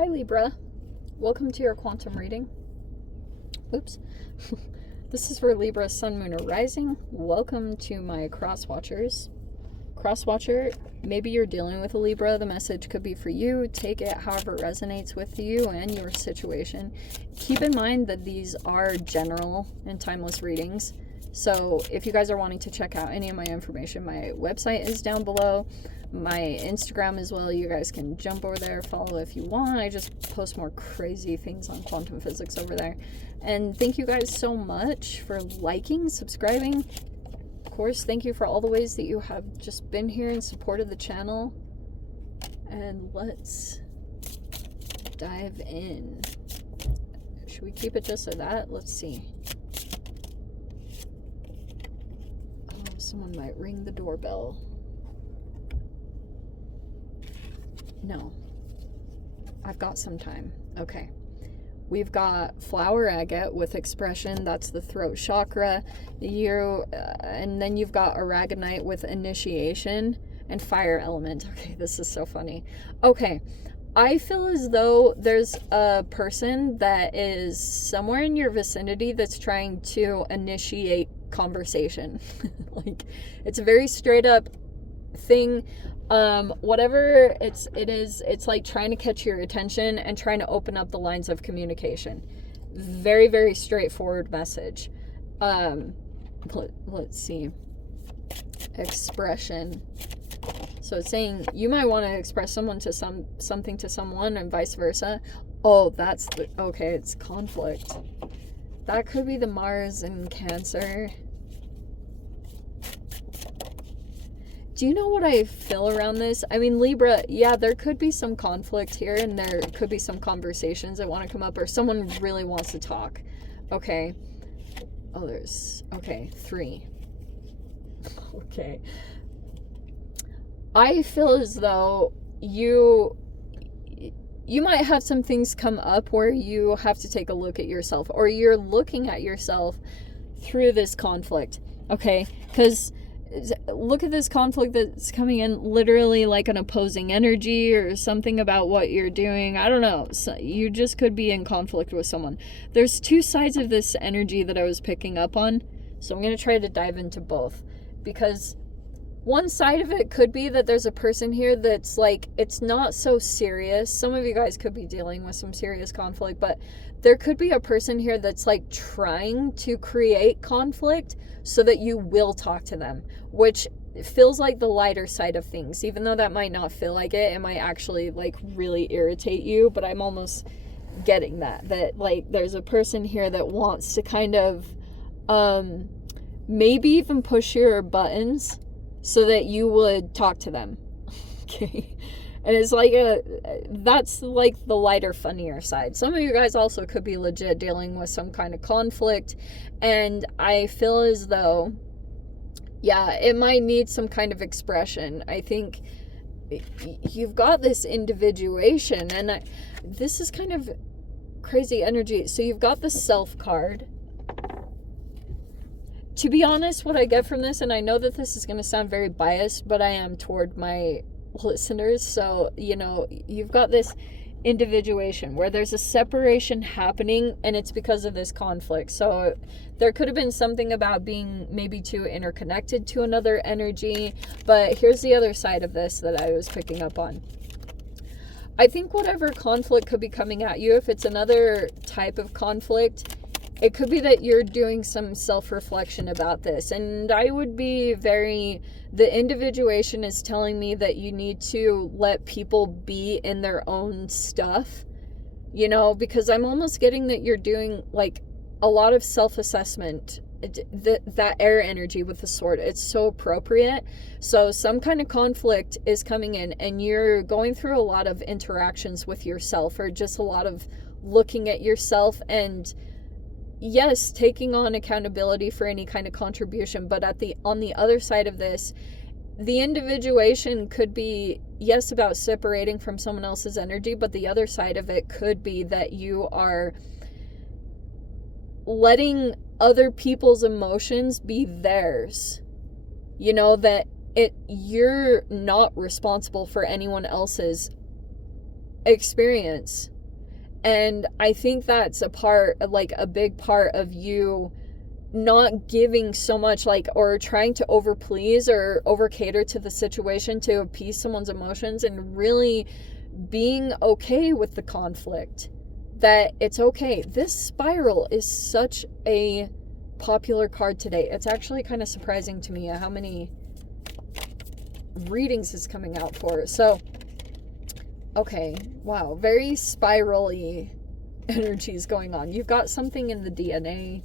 Hi Libra, welcome to your quantum reading. Oops. This is for Libra, Sun, Moon, or Rising. Welcome to my cross-watchers. Cross-watcher, maybe you're dealing with a Libra. The message could be for you. Take it however it resonates with you and your situation. Keep in mind that these are general and timeless readings. So if you guys are wanting to check out any of my information, my website is down below. My Instagram as well. You guys can jump over there, follow if you want. I just post more crazy things on quantum physics over there. And thank you guys so much for liking, subscribing. Of course, thank you for all the ways that you have just been here and supported the channel. And let's dive in. Should we keep it just like that? Let's see. Oh, someone might ring the doorbell. No. I've got some time. Okay. We've got flower agate with expression. That's the throat chakra. And then you've got aragonite with initiation and fire element. Okay, this is so funny. Okay. I feel as though there's a person that is somewhere in your vicinity that's trying to initiate conversation. Like, it's a very straight up thing. Whatever it is, it's like trying to catch your attention and trying to open up the lines of communication. Very, very straightforward message. Let's see. Expression. So it's saying you might want to express something to someone and vice versa. Oh, okay, it's conflict. That could be the Mars in Cancer. Do you know what I feel around this? I mean, Libra, yeah, there could be some conflict here and there could be some conversations that want to come up or someone really wants to talk. Okay. Oh, okay, 3. Okay. I feel as though you might have some things come up where you have to take a look at yourself or you're looking at yourself through this conflict. Okay? Because look at this conflict that's coming in, literally like an opposing energy or something about what you're doing. I don't know. So you just could be in conflict with someone. There's 2 sides of this energy that I was picking up on. So I'm going to try to dive into both. Because one side of it could be that there's a person here that's like, it's not so serious. Some of you guys could be dealing with some serious conflict, but there could be a person here that's like trying to create conflict so that you will talk to them, which feels like the lighter side of things. Even though that might not feel like it, it might actually like really irritate you, but I'm almost getting that like there's a person here that wants to kind of maybe even push your buttons so that you would talk to them. Okay. And it's like that's like the lighter, funnier side. Some of you guys also could be legit dealing with some kind of conflict. And I feel as though, yeah, it might need some kind of expression. I think you've got this individuation and this is kind of crazy energy. So you've got the Self card. To be honest, what I get from this, and I know that this is going to sound very biased, but I am toward my listeners. So, you know, you've got this individuation where there's a separation happening and it's because of this conflict. So there could have been something about being maybe too interconnected to another energy. But here's the other side of this that I was picking up on. I think whatever conflict could be coming at you, if it's another type of conflict, it could be that you're doing some self-reflection about this. And I would be the individuation is telling me that you need to let people be in their own stuff, you know, because I'm almost getting that you're doing like a lot of self-assessment. That air energy with the sword, it's so appropriate. So some kind of conflict is coming in and you're going through a lot of interactions with yourself or just a lot of looking at yourself and yes, taking on accountability for any kind of contribution, but on the other side of this, the individuation could be, yes, about separating from someone else's energy, but the other side of it could be that you are letting other people's emotions be theirs. You know, that you're not responsible for anyone else's experience. And I think that's a big part of you not giving so much, like, or trying to over please or over cater to the situation to appease someone's emotions, and really being okay with the conflict. That it's okay. This spiral is such a popular card today. It's actually kind of surprising to me how many readings is coming out for. So, okay, wow, very spiral-y energies going on. You've got something in the DNA.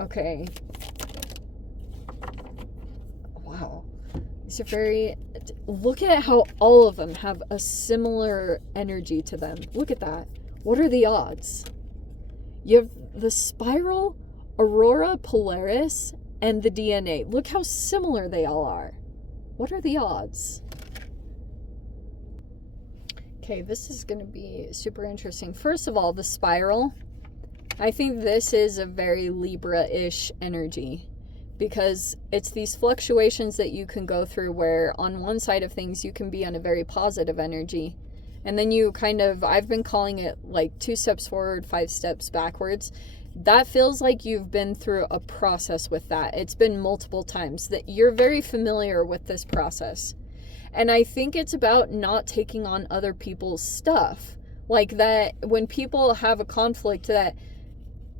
Okay. Wow. These are very... Look at how all of them have a similar energy to them. Look at that. What are the odds? You have the spiral, Aurora Polaris, and the DNA. Look how similar they all are. What are the odds? Okay, this is going to be super interesting. First of all, the spiral. I think this is a very Libra-ish energy, because it's these fluctuations that you can go through where on one side of things you can be on a very positive energy, and then you kind of, I've been calling it like 2 steps forward, 5 steps backwards. That feels like you've been through a process with that. It's been multiple times, that you're very familiar with this process. And I think it's about not taking on other people's stuff. Like that, when people have a conflict, that,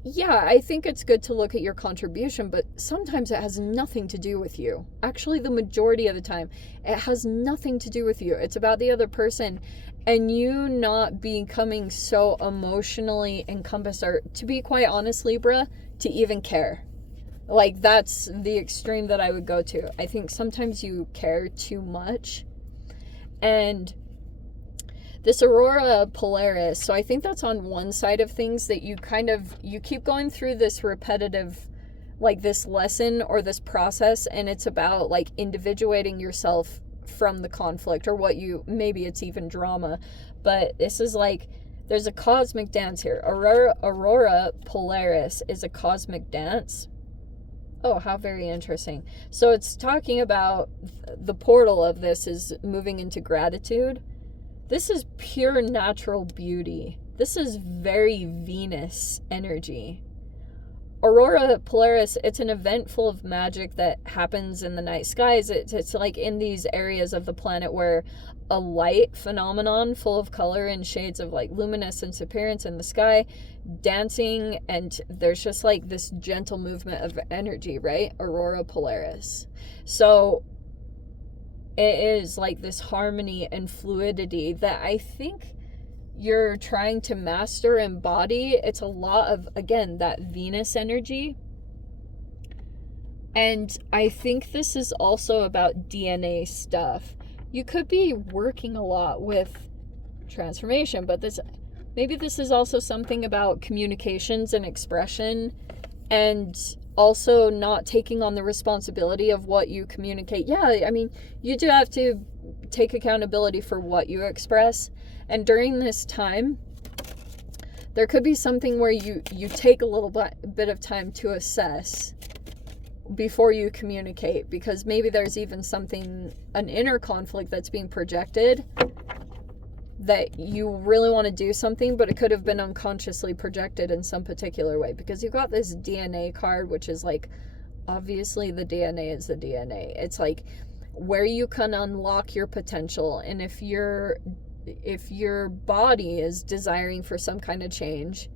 yeah, I think it's good to look at your contribution, but sometimes it has nothing to do with you. Actually, the majority of the time, it has nothing to do with you. It's about the other person, and you not becoming so emotionally encompassed, or, to be quite honest, Libra, to even care. Like, that's the extreme that I would go to. I think sometimes you care too much. And this Aurora Polaris, so I think that's on one side of things, that you keep going through this repetitive, like this lesson or this process, and it's about like individuating yourself from the conflict, or maybe it's even drama, but this is like, there's a cosmic dance here. Aurora Polaris is a cosmic dance. Oh, how very interesting. So it's talking about the portal of this is moving into gratitude. This is pure natural beauty. This is very Venus energy. Aurora Polaris, it's an event full of magic that happens in the night skies. It's like in these areas of the planet where a light phenomenon full of color and shades of like luminescence appearance in the sky, dancing, and there's just like this gentle movement of energy, right? Aurora Polaris. So it is like this harmony and fluidity that I think you're trying to master, embody. It's a lot of, again, that Venus energy. And I think this is also about DNA stuff. You could be working a lot with transformation, but maybe this is also something about communications and expression, and also not taking on the responsibility of what you communicate. Yeah, I mean, you do have to take accountability for what you express. And during this time, there could be something where you take a little bit of time to assess before you communicate, because maybe there's even an inner conflict that's being projected, that you really want to do something, but it could have been unconsciously projected in some particular way, because you've got this DNA card, which is like, obviously the DNA is the DNA. It's like where you can unlock your potential. And if your body is desiring for some kind of change,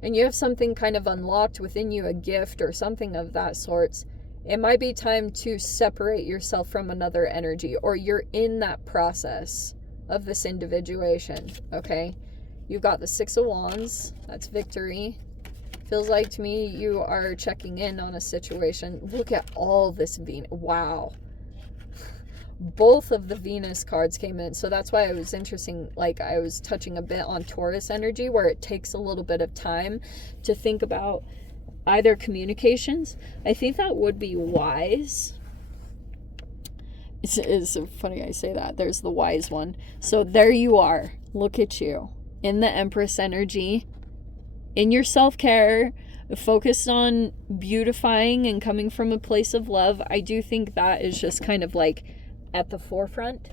and you have something kind of unlocked within you, a gift or something of that sort, it might be time to separate yourself from another energy, or you're in that process of this individuation, okay? You've got the 6 of Wands, that's victory. Feels like to me you are checking in on a situation. Look at all this Venus, wow. Both of the Venus cards came in, so that's why it was interesting. Like, I was touching a bit on Taurus energy, where it takes a little bit of time to think about either communications. I think that would be wise. It's so funny I say that. There's the wise one. So there you are. Look at you. In the Empress energy. In your self-care. Focused on beautifying and coming from a place of love. I do think that is just kind of like at the forefront.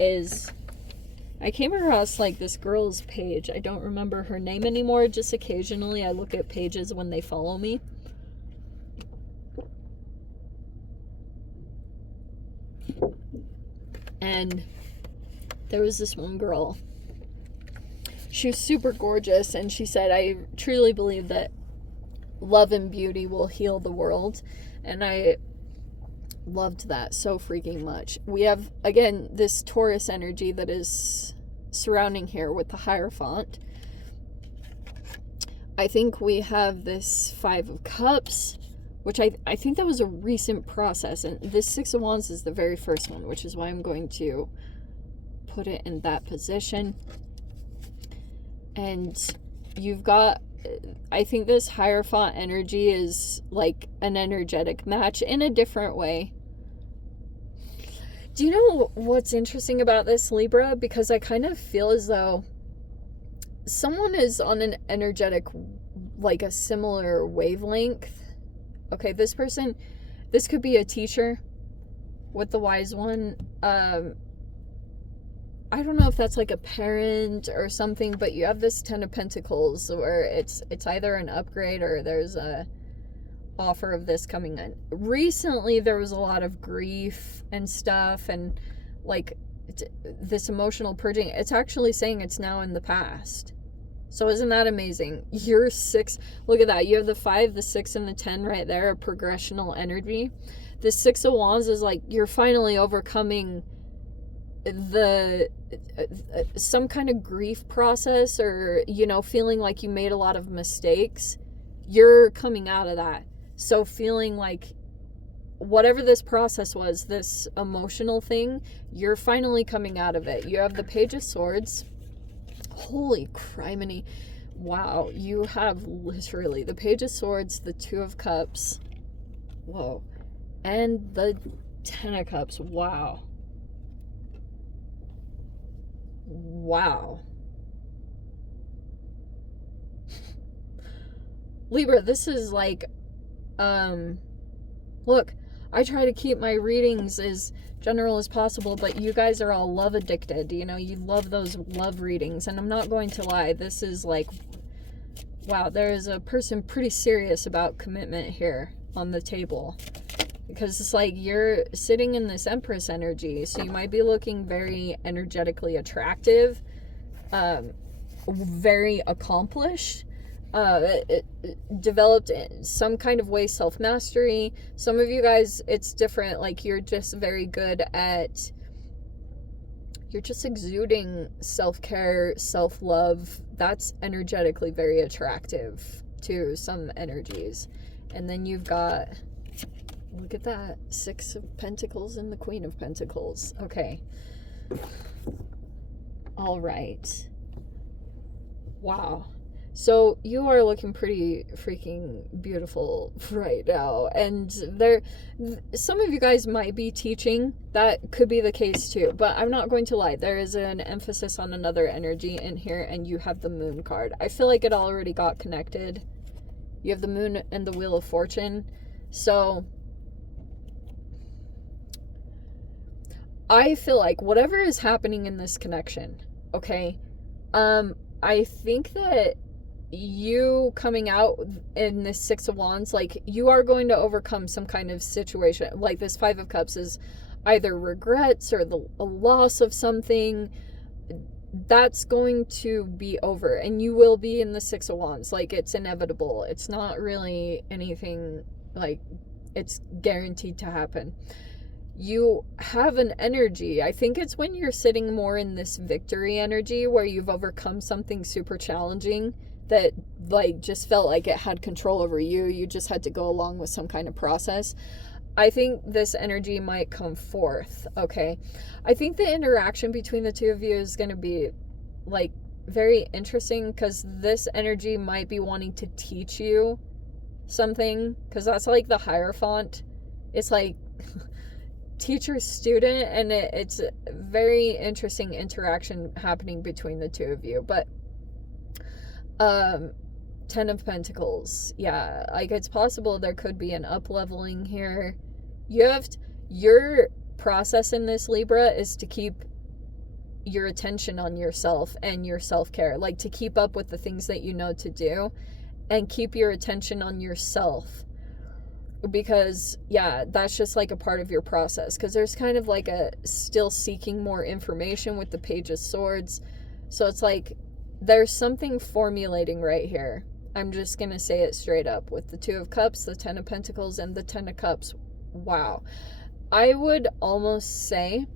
Is I came across like this girl's page. I don't remember her name anymore. Just occasionally I look at pages when they follow me. And there was this one girl. She was super gorgeous, and she said, I truly believe that love and beauty will heal the world. And I loved that so freaking much. We have, again, this Taurus energy that is surrounding here with the Hierophant. I think we have this Five of Cups, which I think that was a recent process. And this Six of Wands is the very first one, which is why I'm going to put it in that position. And you've got, I think this Hierophant energy is like an energetic match in a different way. Do you know what's interesting about this, Libra? Because I kind of feel as though someone is on an energetic, like a similar wavelength. Okay, this person, this could be a teacher with the Wise One. I don't know if that's like a parent or something, but you have this Ten of Pentacles where it's either an upgrade or there's a offer of this coming in. Recently there was a lot of grief and stuff, and like this emotional purging. It's actually saying it's now in the past. So isn't that amazing? You're 6, look at that, you have the 5, the 6, and the 10 right there, a progressional energy. The 6 of Wands is like you're finally overcoming the some kind of grief process, or you know, feeling like you made a lot of mistakes. You're coming out of that. So feeling like whatever this process was, this emotional thing, you're finally coming out of it. You have the Page of Swords. Holy criminy. Wow, you have literally the Page of Swords, the Two of Cups, whoa, and the Ten of Cups. Wow. Wow. Libra, this is like, look, I try to keep my readings as general as possible, but you guys are all love addicted. You know, you love those love readings, and I'm not going to lie, this is like, wow, there is a person pretty serious about commitment here on the table. Because it's like you're sitting in this Empress energy, so you might be looking very energetically attractive, very accomplished, developed in some kind of way self-mastery. Some of you guys, it's different, like you're just very good at, you're just exuding self-care, self-love. That's energetically very attractive to some energies. And then you've got, look at that, 6 of Pentacles and the Queen of Pentacles. Okay. All right. Wow. So you are looking pretty freaking beautiful right now. And there, some of you guys might be teaching. That could be the case too. But I'm not going to lie. There is an emphasis on another energy in here, and you have the Moon card. I feel like it already got connected. You have the Moon and the Wheel of Fortune. So I feel like whatever is happening in this connection, okay, I think that you coming out in this 6 of Wands, like you are going to overcome some kind of situation. Like this 5 of Cups is either regrets or a loss of something. That's going to be over, and you will be in the 6 of Wands. Like it's inevitable. It's not really anything like it's guaranteed to happen. You have an energy, I think it's when you're sitting more in this victory energy where you've overcome something super challenging that like just felt like it had control over you. You just had to go along with some kind of process. I think this energy might come forth, okay? I think the interaction between the two of you is going to be like very interesting, because this energy might be wanting to teach you something, because that's like the Hierophant. It's like teacher student, and it's a very interesting interaction happening between the two of you. But 10 of Pentacles, yeah, like it's possible there could be an up-leveling here. You have your process in this, Libra, is to keep your attention on yourself and your self-care, like to keep up with the things that you know to do and keep your attention on yourself. Because yeah, that's just like a part of your process, because there's kind of like a still seeking more information with the Page of Swords. So it's like there's something formulating right here. I'm just gonna say it straight up with the Two of Cups, the Ten of Pentacles, and the Ten of Cups. Wow. I would almost say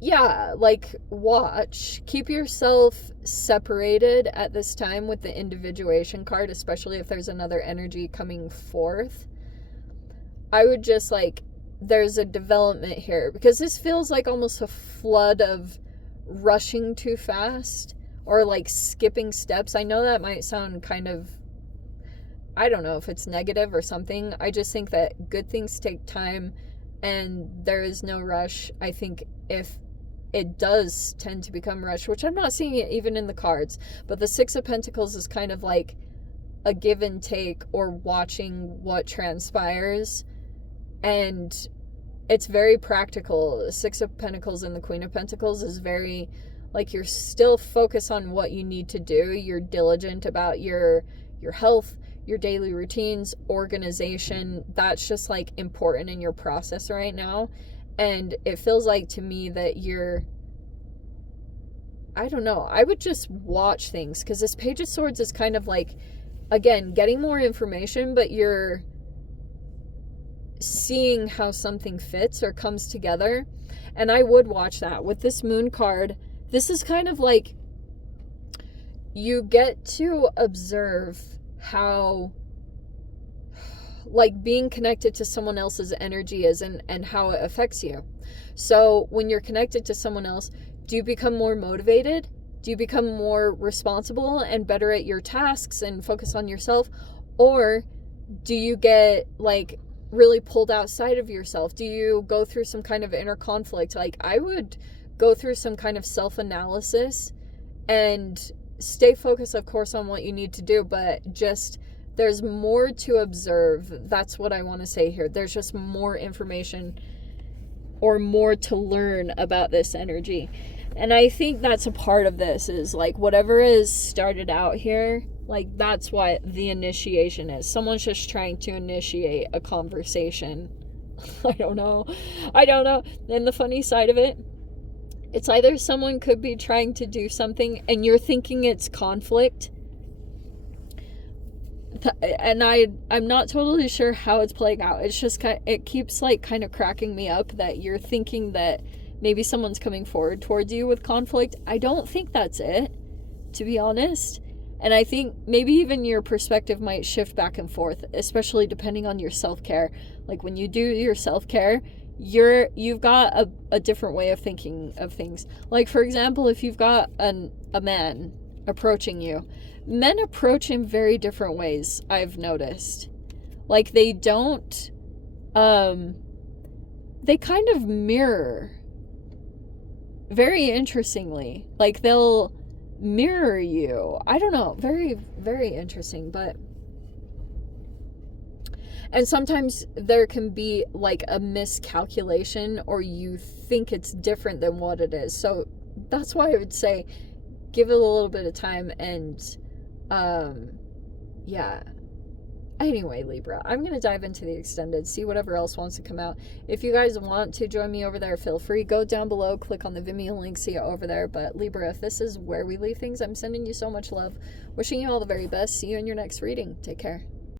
yeah, like watch, keep yourself separated at this time with the individuation card, especially if there's another energy coming forth. I would just like, there's a development here, because this feels like almost a flood of rushing too fast or like skipping steps. I know that might sound kind of, I don't know if it's negative or something. I just think that good things take time and there is no rush. I think if it does tend to become rush, which I'm not seeing it even in the cards, but the Six of Pentacles is kind of like a give and take, or watching what transpires, and it's very practical. The Six of Pentacles and the Queen of Pentacles is very like, you're still focused on what you need to do. You're diligent about your health, your daily routines, organization. That's just like important in your process right now. And it feels like to me that you're, I don't know, I would just watch things, because this Page of Swords is kind of like, again, getting more information, but you're seeing how something fits or comes together. And I would watch that. With this Moon card, this is kind of like you get to observe how like being connected to someone else's energy is, and how it affects you. So when you're connected to someone else, do you become more motivated? Do you become more responsible and better at your tasks and focus on yourself? Or do you get like really pulled outside of yourself? Do you go through some kind of inner conflict? Like I would go through some kind of self-analysis and stay focused, of course, on what you need to do, but just there's more to observe. That's what I want to say here. There's just more information or more to learn about this energy. And I think that's a part of this, is like whatever is started out here, like that's what the initiation is. Someone's just trying to initiate a conversation. I don't know. And the funny side of it, it's either someone could be trying to do something and you're thinking it's conflict, and I'm not totally sure how it's playing out. It's just it keeps like kind of cracking me up that you're thinking that maybe someone's coming forward towards you with conflict. I don't think that's it, to be honest. And I think maybe even your perspective might shift back and forth, especially depending on your self-care. Like when you do your self-care, you've got a different way of thinking of things. Like for example, if you've got a man approaching you, men approach in very different ways, I've noticed. Like they don't they kind of mirror, very interestingly. Like they'll mirror you. I don't know, very, very interesting. But and sometimes there can be like a miscalculation, or you think it's different than what it is. So that's why I would say give it a little bit of time. And yeah, anyway, Libra, I'm going to dive into the extended, see whatever else wants to come out. If you guys want to join me over there, feel free. Go down below, click on the Vimeo link, see it over there. But Libra, if this is where we leave things, I'm sending you so much love, wishing you all the very best. See you in your next reading. Take care.